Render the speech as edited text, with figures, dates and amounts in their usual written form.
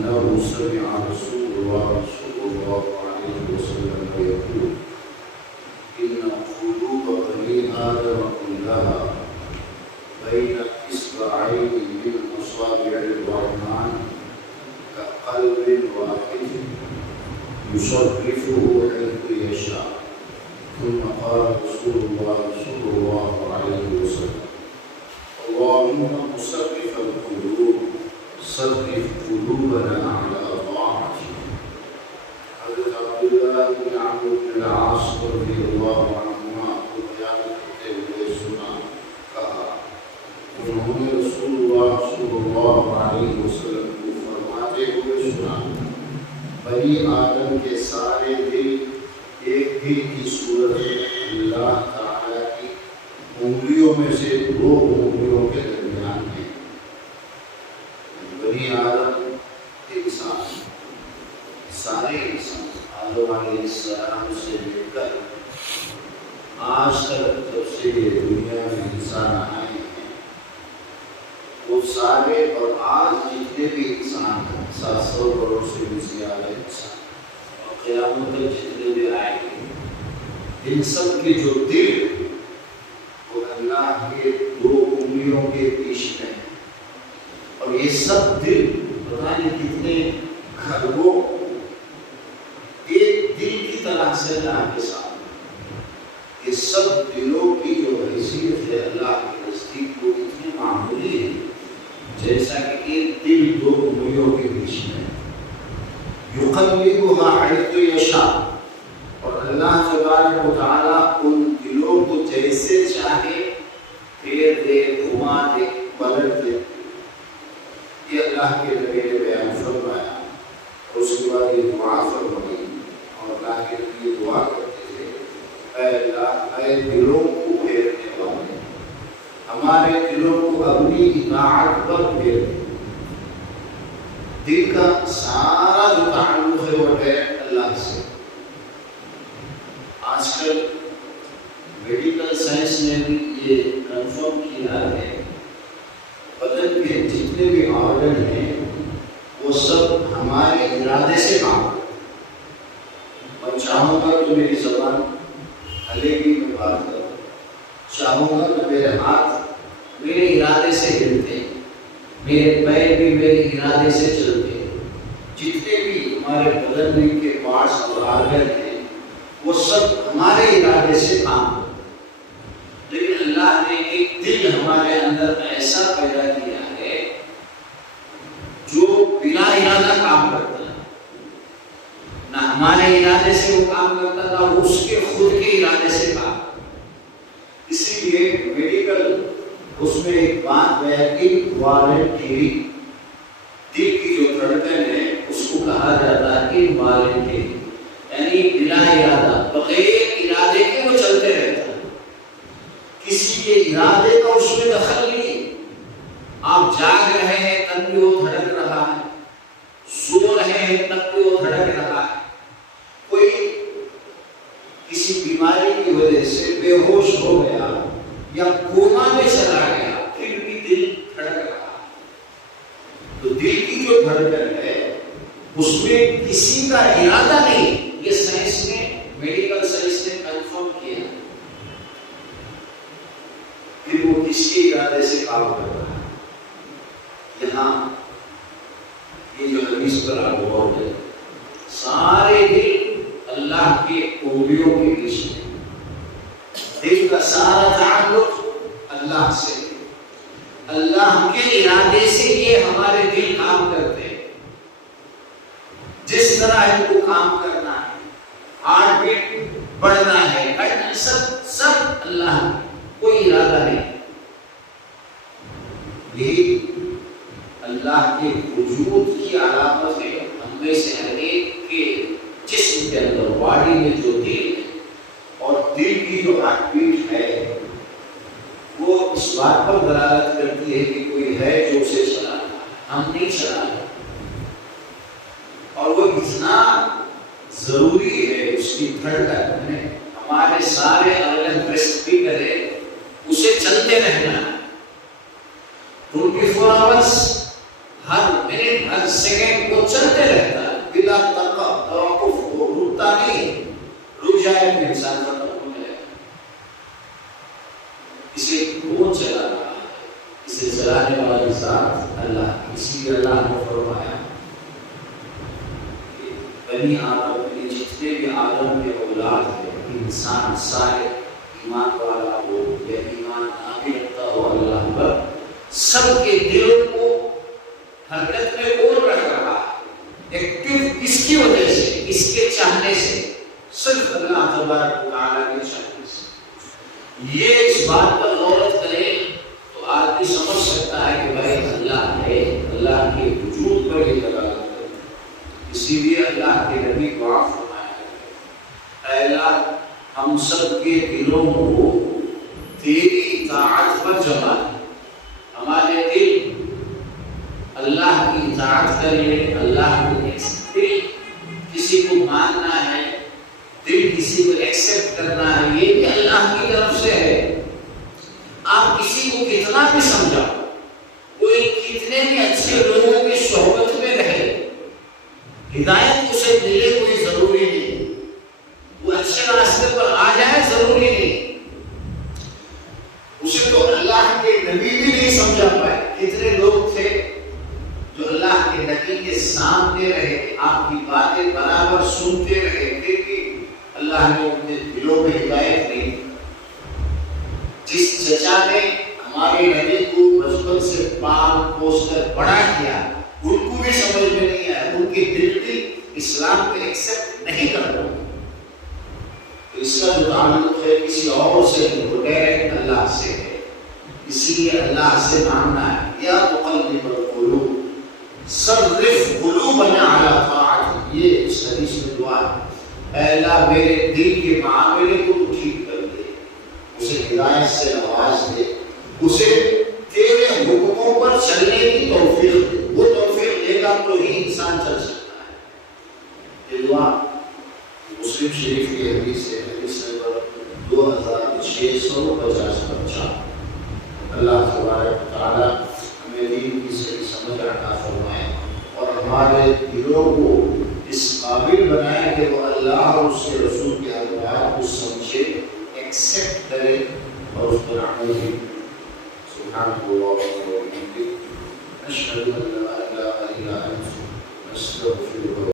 أنه سمع رسول الله صلى الله عليه وسلم يقول إن قلوب بني آدم كلها بين إصبعين من أصابع الرحمن كقلب واحد يصرفه حيث يشاء. ثم قال رسول الله صلى الله عليه وسلم اللهم مصرف القلوب صرف قلوبنا على طاعتك. حضرت عبداللہ بن عمرو بن العاص رضی اللہ عنہما کو بیان کرتے ہوئے سنا کہا انہوں نے رسول اللہ صلی اللہ علیہ وسلم کو فرماتے ہوئے سنا بنی آدم کے سارے دل ایک دل کی صورت اللہ تعالیٰ کی انگلیوں میں سے دو انگلیوں کے درمیان ہے. بنی آدم انسان سارے انسان آدم علیہ السلام سے لے کر آج تک جب سے یہ دنیا میں انسان آئے ہیں وہ سارے اور آج جتنے بھی انسان ہیں 700 کروڑ سے بھی زیادہ انسان اور قیامت تک جتنے بھی آئیں گے ان سب کے جو دل وہ اللہ کے دو انگلیوں کے بیچ میں ہیں. اور یہ سب دل پتہ نہیں کتنے خربوں ایک دل کی طرح سے اللہ کے ساتھ یہ سب دلوں کی جو حیثیت ہے اللہ کے نزدیک وہ اتنی معمولی ہے جیسا کہ ایک دل دو انگلیوں کے بیچ میں یقلبها حیث یشاء. اور اللہ تبارک و تعالیٰ ان دلوں کو جیسے چاہے پھیر دے گھما دے پلٹ دے. یہ اللہ کے نبی نے بیان فرمایا اور اس کے بعد یہ دعا فرمائی اور اللہ کے نبی دعا کرتے تھے اے اللہ اے دلوں کو پھیرنے والے ہمارے دلوں کو اپنی اطاعت پر پھیر دے. دل کا سارا جو تعلق ہے وہ ہے اللہ سے. آج کل میڈیکل سائنس نے بھی یہ کنفرم کیا ہے بدن کے جتنے بھی آرگن ہیں وہ سب ہمارے ارادے سے کام کرتے ہیں. میں چاہوں گا کہ میری زبان ہلے گی میں بات کروں, چاہوں گا کہ میرے ہاتھ میرے ارادے سے ہلتے ہیں, میرے پیر بھی میرے ارادے سے چلتے ہیں. جتنے بھی ہمارے بدن میں کے پارٹس اور آرگن ہیں وہ سب ہمارے ارادے سے کام کرتے ہیں. لیکن اللہ نے ایک دل ہمارے اندر ایسا پیدا کیا ہے جو بلا ارادہ کام کرتا ہے. نہ ہمارے ارادے سے وہ کام کرتا تھا اس کے خود کے ارادے سے کام. اسی لیے میڈیکل اس میں ایک بات ہے کہ والنٹری دل کی جو دھڑکن ہے اس کو کہا جاتا ہے انوالنٹری یعنی بلا ارادہ بغیر ارادے کے وہ چلتے رہتا ہے. کسی کے ارادے کا اس میں دخل نہیں. آپ جاگ رہے ہیں تب بھی وہ دھڑک رہا ہے, سو رہے ہیں تب بھی وہ دھڑک رہا ہے. کوئی کسی بیماری کی وجہ سے بے ہوش ہو گیا یا کوما میں چلا گیا پھر بھی دل دھڑک رہا. تو دل کی جو دھڑکن ہے اس میں کسی کا ارادہ نہیں. یہ سائنس نے میڈیکل سائنس نے کنفرم کیا. پھر وہ کس کے ارادے سے کام کر رہا ہے. یہاں یہ جو حدیث پر آپ غور کریں سارے دل اللہ کے انگلیوں کے بیچ میں. دل کا سارا تعلق اللہ سے, اللہ کے ارادے سے یہ ہمارے دل کام کرتے ہیں. جس طرح ان کو کام کرنا ہے, ہارٹ بیٹ بڑھنا ہے, سب اللہ نے, کوئی ارادہ نہیں. یہ اللہ کے وجود کی علامت ہے. ہم میں سے ہر ایک کے جسم کے اندر باڈی میں جو دل ہے اور دل کی جو ہارٹ بیٹ ہے وہ اس بات پر دلالت کرتی ہے کہ کوئی ہے جو اسے چلا رہا ہے, ہم نہیں چلا رہے. اور وہ اتنا ضروری ہے اس کی دھڑکن ہے. ہمارے سارے آرگن ریسٹ بھی کرے اسے چلتے رہنا ہے. 24 آورس ہر منٹ ہر سیکنڈ وہ چلتے رہتا ہے بلا توقف، وہ رکتا نہیں، رک جائے تو انسان ختم ہو جائے. اسے کون چلا رہا ہے؟ اسے چلانے والی ذات اللہ. اسی لیے اللہ نے فرمایا کہ بنی آدم کے جتنے بھی آدم کے اولاد ہیں، انسان سارے ایمان والا ہو یا ایمان نہ بھی رکھتا ہو اللہ پر، سب کے دلوں کو حرکت میں اور رکھ رہا ہے، ایکٹیو کس کی وجہ سے؟ اس کے چاہنے سے، صرف اللہ تبارک و تعالیٰ کے چاہنے سے. یہ اس بات پر غور کرے تو آدمی سمجھ سکتا ہے کہ بھائی اللہ ہے، اللہ کے وجود پر یہ دلالت کرتا ہے. اسی لیے اللہ کے نبی کو دعا فرمایا، اے اللہ ہم سب کے دلوں کو تیری اطاعت پر جما دے. ہمارے دل اللہ کی اطاعت کرے، اللہ کو دل کسی کو ماننا ہے، دل کسی کو ایکسپٹ کرنا ہے، یہ بھی اللہ کی طرف سے ہے. آپ کسی کو کتنا بھی سمجھاؤ، کوئی کتنے بھی اچھے لوگوں کی صحبت میں رہے، ہدایت اسے ملے کوئی ضروری نہیں، وہ اچھے راستے پر آ جائے ضروری نہیں. اسے تو اللہ کے نبی بھی نہیں سمجھا پائے. کتنے لوگ تھے جو اللہ کے نبی کے سامنے رہے، آپ کی باتیں برابر سنتے رہے، پھر بھی اللہ نے ان کے دلوں میں ہدایت نہیں. جس چچا نے ہمارے نبی کو بچپن سے پال پوس کر بڑا کیا، ان کو بھی سمجھ میں نہیں آیا، ان کے دل بھی اسلام کو ایکسپٹ نہیں کرتا. تو اس کا جو تعلق ہے کسی اور سے نہیں، وہ ڈائریکٹ اللہ سے ہے. اسی لیے اللہ سے مانگنا ہے، یا مقلب القلوب صرف قلوبنا علی طاعتک. یہ اس حدیث میں دعا ہے، اے اللہ میرے دل کے معاملے کو تو ٹھیک کر دے، اسے ہدایت سے نواز دے، اسے تیرے حکموں پر چلنے کی توفیق دے. وہ توفیق دے گا تو ہی انسان چل سکتا ہے. یہ دعا مسلم شریف کی حدیث ہے، حدیث نمبر 2650. اللہ تبارک و تعالیٰ ہمیں دین کی صحیح سمجھ عطا فرمائے اور ہمارے دلوں کو اس قابل بنائے کہ وہ اللہ اور اس کے رسول کے احکامات کو سمجھے، ایکسپٹ کرے اور اس پر عمل کرے. سبحان اللہ و بحمدہ، اشہد ان لا الہ الا انت، استغفرک.